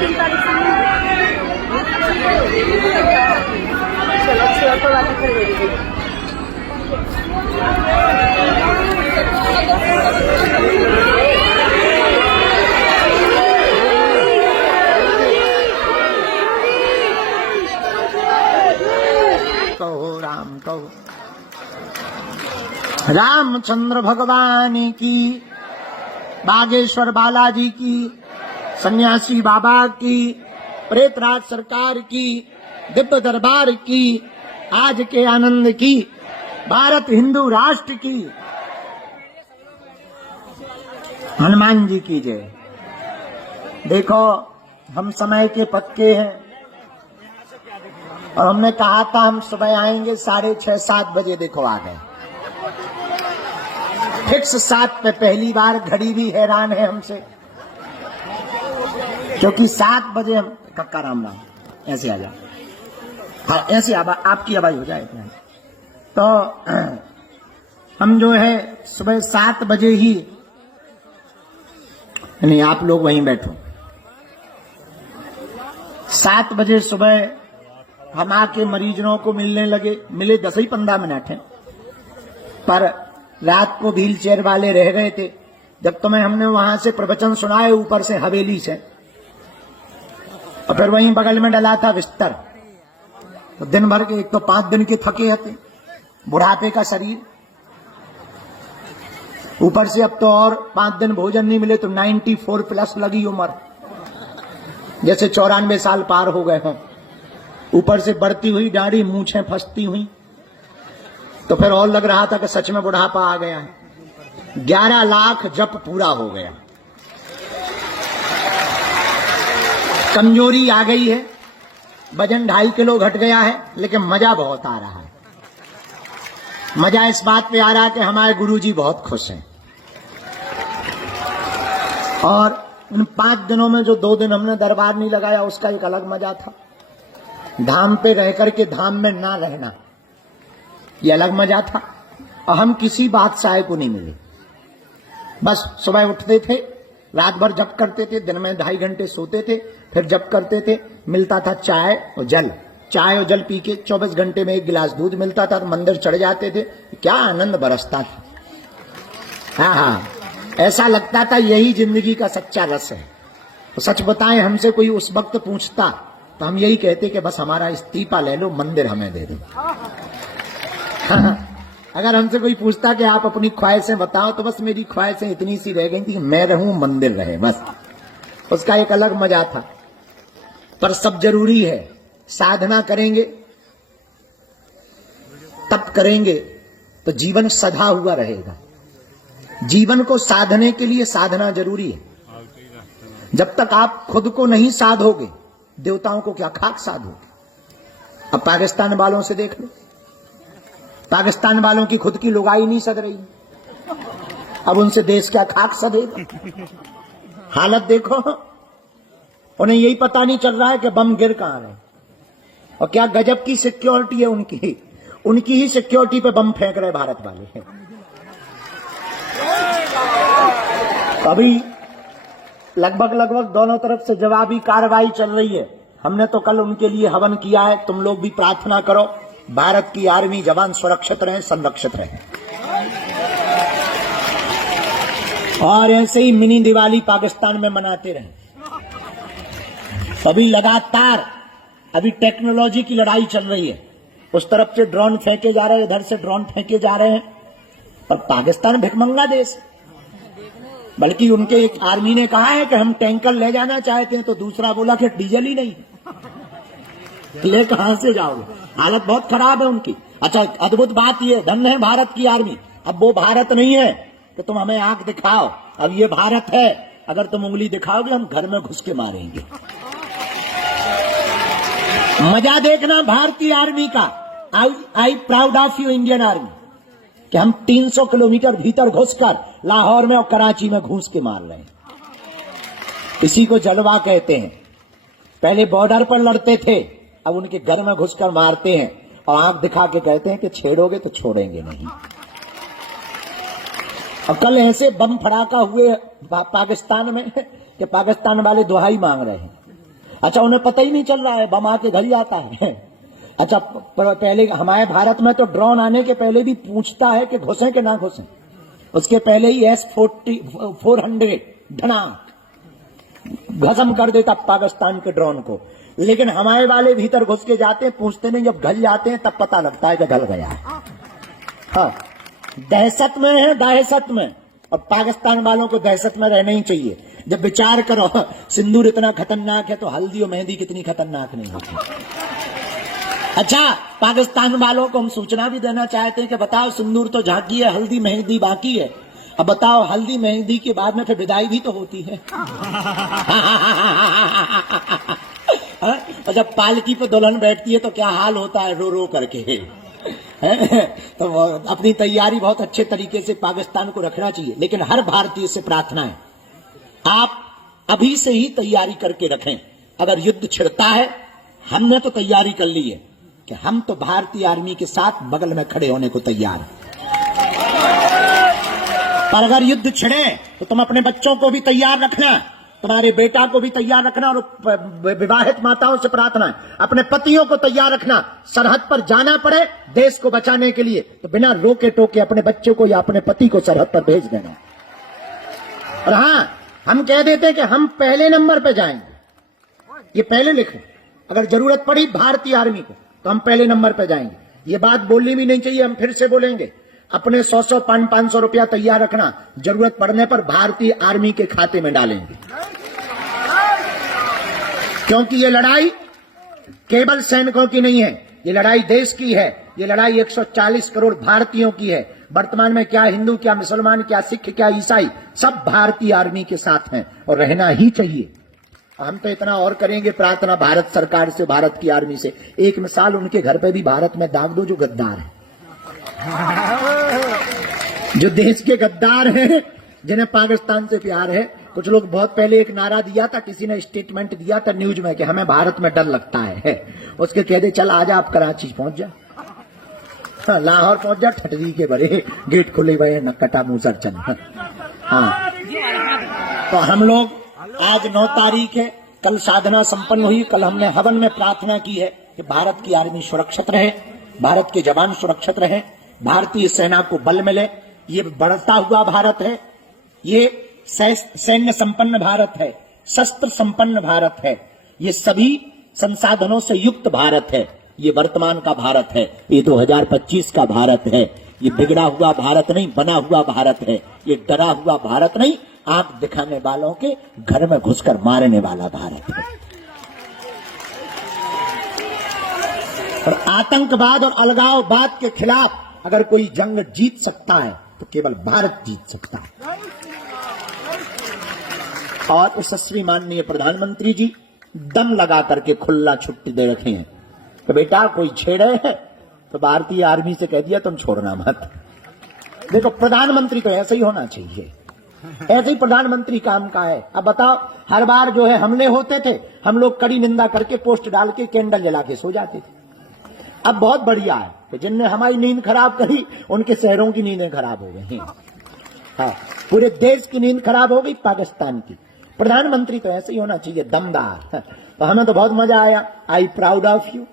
3 तारीख से चलो तो बात कर रही कहो राम कहो। रामचंद्र भगवान की, बागेश्वर बालाजी की, सन्यासी बाबा की, प्रेतराज सरकार की, दिव्य दरबार की, आज के आनंद की, भारत हिंदू राष्ट्र की, हनुमान जी की जय। देखो हम समय के पक्के हैं और हमने कहा था हम सुबह आएंगे 6:30-7 बजे, देखो आ गए फिक्स 7 पे। पहली बार घड़ी भी हैरान है हमसे, क्योंकि 7 बजे हम कक्का राम राम ऐसे आ जाओ, हाँ ऐसे आपकी आवाज हो जाए इतना। तो हम जो है सुबह 7 बजे ही, नहीं आप लोग वहीं बैठो, 7 बजे सुबह हम आके मरीजों को मिलने लगे। मिले 10 ही 15 मिनट हैं, पर रात को व्हील चेयर वाले रह गए थे। जब तुम्हें हमने वहां से प्रवचन सुनाए ऊपर से हवेली से, और फिर वहीं बगल में डला था बिस्तर। तो दिन भर के, एक तो 5 दिन के थके थे, बुढ़ापे का शरीर, ऊपर से अब तो और 5 दिन भोजन नहीं मिले तो 94 प्लस लगी उम्र, जैसे 94 साल पार हो गए हों। ऊपर से बढ़ती हुई दाढ़ी, मूछें फंसती हुई, तो फिर और लग रहा था कि सच में बुढ़ापा आ गया है। 11 लाख जप पूरा हो गया, कमजोरी आ गई है, वजन 2.5 किलो घट गया है, लेकिन मजा बहुत आ रहा है। मजा इस बात पे आ रहा है कि हमारे गुरुजी बहुत खुश हैं। और इन 5 दिनों में जो 2 दिन हमने दरबार नहीं लगाया, उसका एक अलग मजा था। धाम पे रह करके धाम में ना रहना, ये अलग मजा था। और हम किसी बादशाह को नहीं मिले, बस सुबह उठते थे, रात भर जप करते थे, दिन में 2.5 घंटे सोते थे, फिर जप करते थे। मिलता था चाय और जल, चाय और जल पी के 24 घंटे में 1 गिलास दूध मिलता था, तो मंदिर चढ़ जाते थे। क्या आनंद बरसता था, हाँ हाँ, ऐसा लगता था यही जिंदगी का सच्चा रस है। तो सच बताएं, हमसे कोई उस वक्त पूछता तो हम यही कहते कि बस हमारा इस्तीफा ले लो, मंदिर हमें दे दो। अगर हमसे कोई पूछता कि आप अपनी ख्वाहिशें बताओ, तो बस मेरी ख्वाहिशें इतनी सी रह गई थी कि मैं रहूं, मंदिर रहे, बस। उसका एक अलग मजा था। पर सब जरूरी है, साधना करेंगे, तप करेंगे तो जीवन सधा हुआ रहेगा। जीवन को साधने के लिए साधना जरूरी है। जब तक आप खुद को नहीं साधोगे, देवताओं को क्या खाक साधोगे। अब पाकिस्तान वालों से देख लो, पाकिस्तान वालों की खुद की लुगाई नहीं सध रही, अब उनसे देश क्या खाक सधेगा। हालत देखो, उन्हें यही पता नहीं चल रहा है कि बम गिर कहां रहे, और क्या गजब की सिक्योरिटी है उनकी। उनकी ही सिक्योरिटी पे बम फेंक रहे भारत वाले। अभी लगभग दोनों तरफ से जवाबी कार्रवाई चल रही है। हमने तो कल उनके लिए हवन किया है, तुम लोग भी प्रार्थना करो, भारत की आर्मी जवान सुरक्षित रहें, संरक्षित रहें। और ऐसे ही मिनी दिवाली पाकिस्तान में मनाते रहें। अभी लगातार अभी टेक्नोलॉजी की लड़ाई चल रही है, उस तरफ से ड्रोन फेंके जा रहे हैं, इधर से ड्रोन फेंके जा रहे हैं। और पाकिस्तान भिखमंगा देश, बल्कि उनके एक आर्मी ने कहा है कि हम टैंकर ले जाना चाहते हैं, तो दूसरा बोला कि डीजल ही नहीं, ले कहां से जाओगे। हालत बहुत खराब है उनकी। अच्छा, अद्भुत बात यह, धन है भारत की आर्मी। अब वो भारत नहीं है कि तुम हमें आंख दिखाओ, अब ये भारत है, अगर तुम उंगली दिखाओगे हम घर में घुस के मारेंगे। मजा देखना भारतीय आर्मी का। I proud of you Indian army, कि हम 300 किलोमीटर भीतर घुसकर लाहौर में और कराची में घुस के मार रहे हैं। इसी को जलवा कहते हैं। पहले बॉर्डर पर लड़ते थे, अब उनके घर में घुसकर मारते हैं और आंख दिखा के कहते हैं कि छेड़ोगे तो छोड़ेंगे नहीं। और कल ऐसे बम फड़ाका हुए पाकिस्तान में कि पाकिस्तान वाले दुहाई मांग रहे हैं अच्छा, उन्हें पता ही नहीं चल रहा है, बम आके घर ही आता है। अच्छा, पहले हमारे भारत में तो ड्रोन आने के पहले भी पूछता है कि घुसें कि ना घुसें। उसके पहले ही S-400 धना भस्म कर देता पाकिस्तान के ड्रोन को। लेकिन हमारे वाले भीतर घुस के जाते हैं, पूछते नहीं, जब घल जाते हैं तब पता लगता है कि घल गया है। हाँ, दहशत में है, दहशत में। और पाकिस्तान वालों को दहशत में रहना ही चाहिए। जब विचार करो, सिंदूर इतना खतरनाक है तो हल्दी और मेहंदी कितनी खतरनाक नहीं होती। अच्छा, पाकिस्तान वालों को हम सूचना भी देना चाहते हैं कि बताओ, सिंदूर तो झांकी है, हल्दी मेहंदी बाकी है। अब बताओ, हल्दी मेहंदी के बाद में फिर विदाई भी तो होती है। और जब पालकी पे दुल्हन बैठती है तो क्या हाल होता है, रो रो करके। तो अपनी तैयारी बहुत अच्छे तरीके से पाकिस्तान को रखना चाहिए। लेकिन हर भारतीय से प्रार्थना है, आप अभी से ही तैयारी करके रखें। अगर युद्ध छिड़ता है, हमने तो तैयारी कर ली है कि हम तो भारतीय आर्मी के साथ बगल में खड़े होने को तैयार हैं। पर अगर युद्ध छिड़े तो तुम अपने बच्चों को भी तैयार रखना, तुम्हारे बेटा को भी तैयार रखना। और विवाहित माताओं से प्रार्थना है, अपने पतियों को तैयार रखना। सरहद पर जाना पड़े देश को बचाने के लिए तो बिना रोके टोके अपने बच्चों को या अपने पति को सरहद पर भेज देना। और हां, हम कह देते हैं कि हम पहले नंबर पे जाएंगे, ये पहले लिखो। अगर जरूरत पड़ी भारतीय आर्मी को तो हम पहले नंबर पे जाएंगे। ये बात बोलनी भी नहीं चाहिए, हम फिर से बोलेंगे। अपने 100-100 500 रुपया तैयार रखना, जरूरत पड़ने पर भारतीय आर्मी के खाते में डालेंगे। क्योंकि ये लड़ाई केवल सैनिकों की नहीं है, ये लड़ाई देश की है। ये लड़ाई 140 करोड़ भारतीयों की है। वर्तमान में क्या हिंदू, क्या मुसलमान, क्या सिख, क्या ईसाई, सब भारतीय आर्मी के साथ हैं और रहना ही चाहिए। हम तो इतना और करेंगे प्रार्थना भारत सरकार से, भारत की आर्मी से। एक मिसाल, उनके घर पे भी भारत में दाग दो जो गद्दार है, जो देश के गद्दार हैं, जिन्हें पाकिस्तान से प्यार है। कुछ लोग बहुत पहले एक नारा दिया था, किसी ने स्टेटमेंट दिया था न्यूज में कि हमें भारत में डर लगता है। उसके कह दे, चल आजा आप कराची पहुंच जा, लाहौर पहुंच जा, ठटरी के बड़े गेट खुले हुए, नक्कटा मूसर चल। हाँ, तो हम लोग आज 9 तारीख है, कल साधना संपन्न हुई। कल हमने हवन में प्रार्थना की है कि भारत की आर्मी सुरक्षित रहे, भारत के जवान सुरक्षित रहे, भारतीय सेना को बल मिले। ये बढ़ता हुआ भारत है, ये सैन्य संपन्न भारत है, शस्त्र संपन्न भारत है, ये सभी संसाधनों से युक्त भारत है। ये वर्तमान का भारत है, ये 2025 का भारत है। ये बिगड़ा हुआ भारत नहीं, बना हुआ भारत है। ये डरा हुआ भारत नहीं, आंख दिखाने वालों के घर में घुसकर मारने वाला भारत है। और आतंकवाद और अलगाववाद के खिलाफ अगर कोई जंग जीत सकता है तो केवल भारत जीत सकता है। और यशस्वी माननीय प्रधानमंत्री जी दम लगा करके खुला छुट्टी दे रखे हैं तो बेटा कोई छेड़े है तो भारतीय आर्मी से कह दिया तुम छोड़ना मत। देखो, प्रधानमंत्री तो ऐसे ही होना चाहिए, ऐसे ही प्रधानमंत्री काम का है। अब बताओ, हर बार जो है हमले होते थे, हम लोग कड़ी निंदा करके पोस्ट डाल के कैंडल जला के सो जाते थे। अब बहुत बढ़िया है कि जिनने हमारी नींद खराब करी उनके शहरों की नींदें खराब हो गई। हाँ, पूरे देश की नींद खराब हो गई पाकिस्तान की। प्रधानमंत्री तो ऐसे ही होना चाहिए, दमदार। तो हमें तो बहुत मजा आया, आई प्राउड ऑफ यू।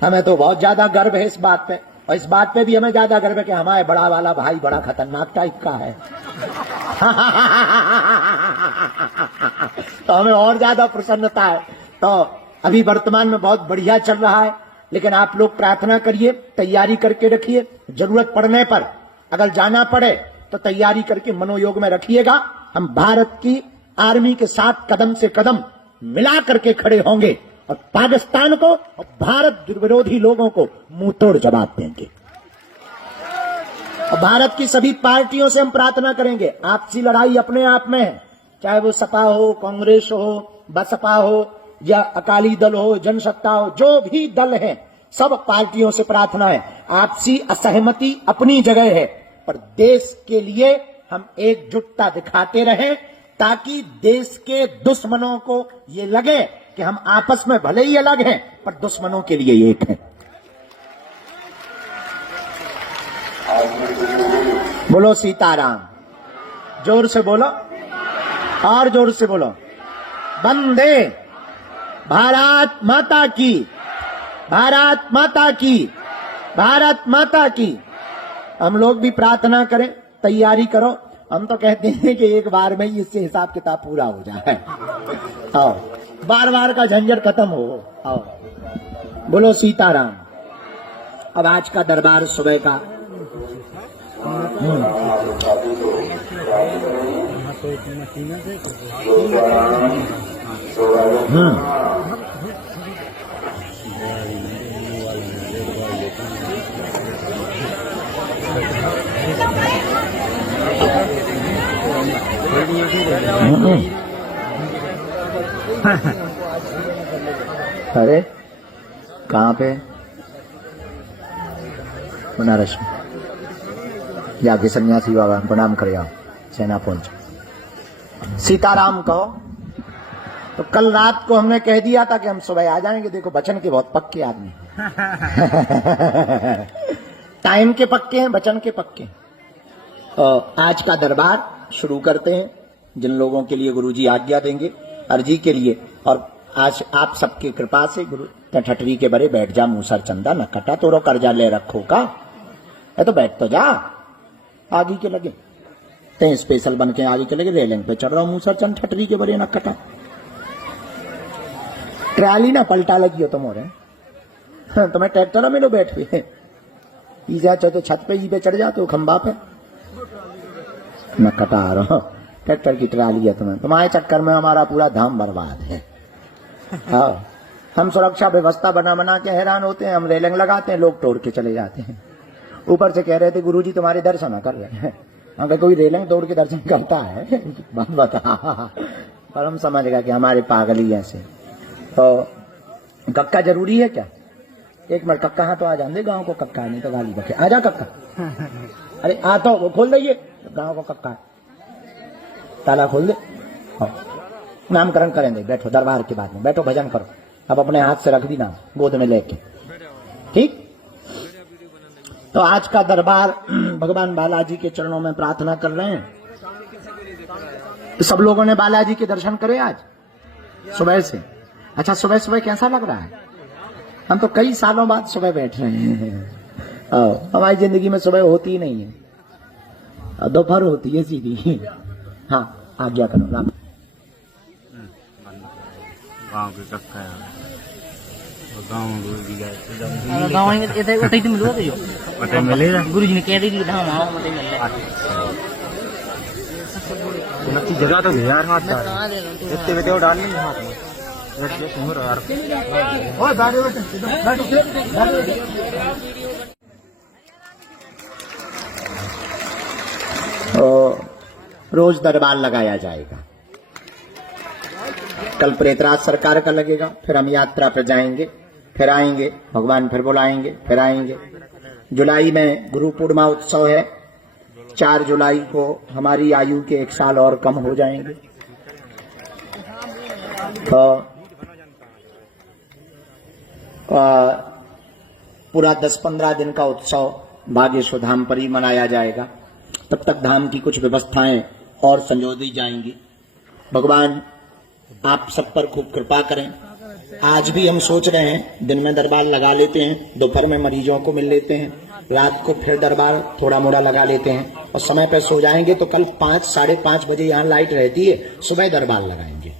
हमें तो बहुत ज्यादा गर्व है इस बात पे, और इस बात पे भी हमें ज्यादा गर्व है कि हमारे बड़ा वाला भाई बड़ा खतरनाक टाइप का है। तो हमें और ज्यादा प्रसन्नता है। तो अभी वर्तमान में बहुत बढ़िया चल रहा है, लेकिन आप लोग प्रार्थना करिए, तैयारी करके रखिए। जरूरत पड़ने पर अगर जाना पड़े तो तैयारी करके मनोयोग में रखिएगा। हम भारत की आर्मी के साथ कदम से कदम मिला करके खड़े होंगे और पाकिस्तान को और भारत विरोधी लोगों को मुंह तोड़ जवाब देंगे। और भारत की सभी पार्टियों से हम प्रार्थना करेंगे, आपसी लड़ाई अपने आप में है, चाहे वो सपा हो, कांग्रेस हो, बसपा हो या अकाली दल हो, जनसत्ता हो, जो भी दल है, सब पार्टियों से प्रार्थना है, आपसी असहमति अपनी जगह है, पर देश के लिए हम एकजुटता दिखाते रहें ताकि देश के दुश्मनों को ये लगे कि हम आपस में भले ही अलग हैं पर दुश्मनों के लिए एक हैं। बोलो सीताराम, जोर से बोलो और जोर से बोलो, वंदे भारत माता की, भारत माता की, भारत माता की। हम लोग भी प्रार्थना करें, तैयारी करो। हम तो कहते हैं कि एक बार में ही इससे हिसाब किताब पूरा हो जाए। आओ, बार बार का झंझट खत्म हो। आओ, बोलो सीताराम। अब आज का दरबार सुबह का अरे कहाँ पे बनारस में जाके सन्यासी बाबा प्रणाम कर आओ, सेना पहुंच। सीताराम कहो। तो कल रात को हमने कह दिया था कि हम सुबह आ जाएंगे। देखो वचन के बहुत पक्के आदमी टाइम के पक्के हैं, वचन के पक्के हैं। आज का दरबार शुरू करते हैं। जिन लोगों के लिए गुरुजी आज्ञा देंगे, अर्जी के लिए, और आज आप सबकी कृपा से गुरु ठटरी के बड़े बैठ जा, मूसर चंदा न कटा तोरो कर्जा ले रखो का। है तो बैठ तो जा, आगे के लगे ते स्पेशल बन के आगे के लगे। रेलिंग पे चढ़ रहा हूं, मूसर चंद ठटरी के बड़े न कटा। ट्राली ना पलटा लगी हो तुम हो रहे तुम्हें ट्रैक्टर ना मिलो बैठ पे ईजा चाहते छत पे ही पे चढ़ जाते हो, खंबा पे न कटा रहा। ट्रैक्टर की ट्राली है तुम्हारे चक्कर में हमारा पूरा धाम बर्बाद है। हाँ, हम सुरक्षा व्यवस्था बना बना के हैरान होते हैं। हम रेलिंग लगाते हैं, लोग तोड़ के चले जाते हैं। ऊपर से कह रहे थे गुरुजी तुम्हारे दर्शन कर रहे हैं। अगर कोई रेलिंग तोड़ के दर्शन करता है बात बता। पर हम समझ गए कि हमारे पागल ही ऐसे। तो कक्का जरूरी है क्या? एक मिनट कक्का, हाँ तो आ जाने गांव को कक्का है, नहीं तो गाली बके। आजा कक्का। अरे आ तो वो खोल दीजिए, गांव को कक्का है, ताला खोल दे। नामकरण करेंगे, बैठो दरबार के बाद में बैठो, भजन करो। अब अपने हाथ से रख दी नाम गोद में लेके, ठीक। तो आज का दरबार भगवान बालाजी के चरणों में प्रार्थना कर रहे हैं। सब लोगों ने बालाजी के दर्शन करे आज सुबह से। अच्छा, सुबह सुबह कैसा लग रहा है? हम तो कई सालों बाद सुबह बैठ रहे हैं। हमारी जिंदगी में सुबह होती ही नहीं है, दोपहर होती है सीधी। हाँ, आज्ञा करो राम। गांव के कक्का है, गांव में गुरु जी गए, गाँव में इतने तो मिलूगा तो पता मिलेगा। गुरु जी ने कह दी थी धाम आओ मत मिल नक्की जगह तो यार हाथ डाल इतने बजे वो डाल लेंगे हाथ में। रोज दरबार लगाया जाएगा। कल प्रेतराज सरकार का लगेगा, फिर हम यात्रा पर जाएंगे, फिर आएंगे, भगवान फिर बुलाएंगे, फिर आएंगे। जुलाई में गुरु पूर्णिमा उत्सव है। 4 जुलाई को हमारी आयु के 1 साल और कम हो जाएंगे। तो पूरा 10-15 दिन का उत्सव बागेश्वर धाम पर ही मनाया जाएगा। तब तक धाम की कुछ व्यवस्थाएं और संजोदी जाएंगी। भगवान आप सब पर खूब कृपा करें। आज भी हम सोच रहे हैं दिन में दरबार लगा लेते हैं, दोपहर में मरीजों को मिल लेते हैं, रात को फिर दरबार थोड़ा मोड़ा लगा लेते हैं और समय पर सो जाएंगे। तो कल 5-5:30 बजे यहाँ लाइट रहती है, सुबह दरबार लगाएंगे।